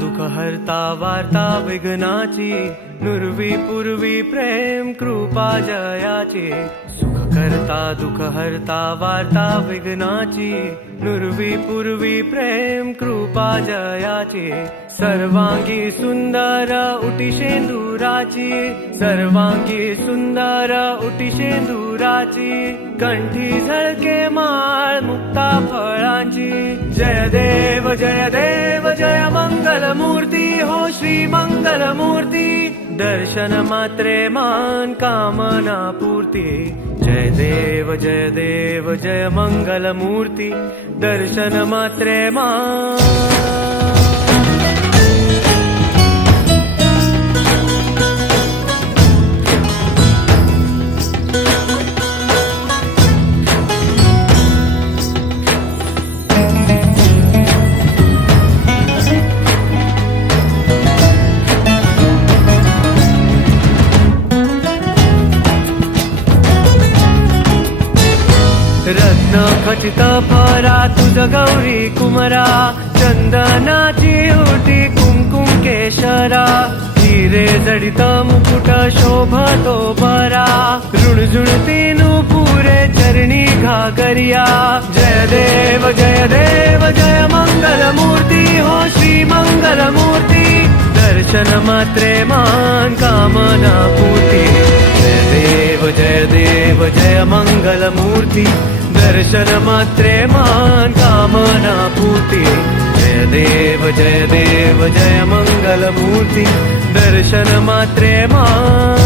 दुःख हरता वार्ता विघ्नाची, नुरवी पूर्वी प्रेम कृपा जयाची। सुख करता दुःख हरता वार्ता विघ्नाची, नुरवी पूर्वी प्रेम कृपा जयाची। सर्वांगी सुंदर उटी शेंदुराची, सर्वांगी सुंदर उटी शेंदुराची। कंठी झळके माळ मुक्ता फळांची। जय देव जय देव जय मंगल मूर्ती हो श्री मंगल मूर्ती। दर्शन मात्रे मान कामना पूर्ती। जय देव जय मंगल मूर्ती। दर्शन मात्रे मान। रत्न खचित फरा तुझ गौरी कुमरा, चंदनाची उटी कुंकुम केशरा। हिरे जडित मुकुट शोभतो बरा, रुणझुणती नुपुरे चरणी घागरिया। जय देव जय मंगल मूर्ती हो श्री मंगल मूर्ती। दर्शन मात्रे मान कामना पूर्ती। जय देव जय मंगल मूर्ती। दर्शन मात्रे मान कामना पूर्ती। जय देव जय मंगल मूर्ती। दर्शन मात्रे मान।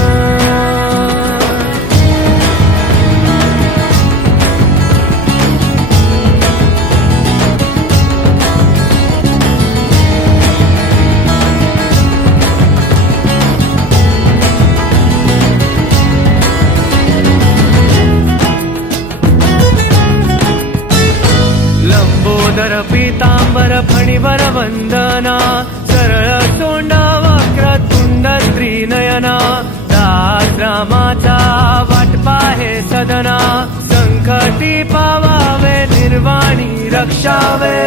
लंबोदर पीतांबर फणीवर वंदना, सरळ सोंडा वक्रतुंड त्रिनयना। दास रामाचा वाट पाहे सदना, संकटी पावावे निर्वाणी रक्षावे।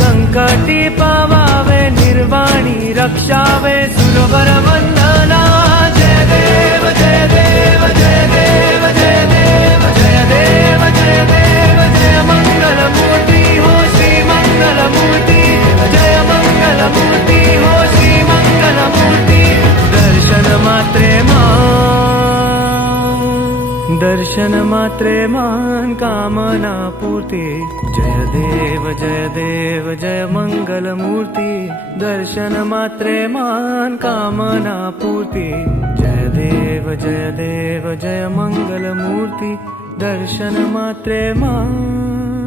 संकटी पावावे निर्वाणी रक्षावे। सुरवर वंदना। जय देव जय देव जय देव जय देव जय देव जय देव जय मंगल मूर्ती हो श्री मंगल मूर्ती। जय मंगल मूर्ती हो श्री मंगल मूर्ती। दर्शन मात्रे मान, दर्शन मात्रे मान कामना पूर्ती। जय देव जय मंगल मूर्ती। दर्शन मात्रे मान कामना पूर्ती। जय देव जय मंगल मूर्ती। दर्शन मात्रे मान।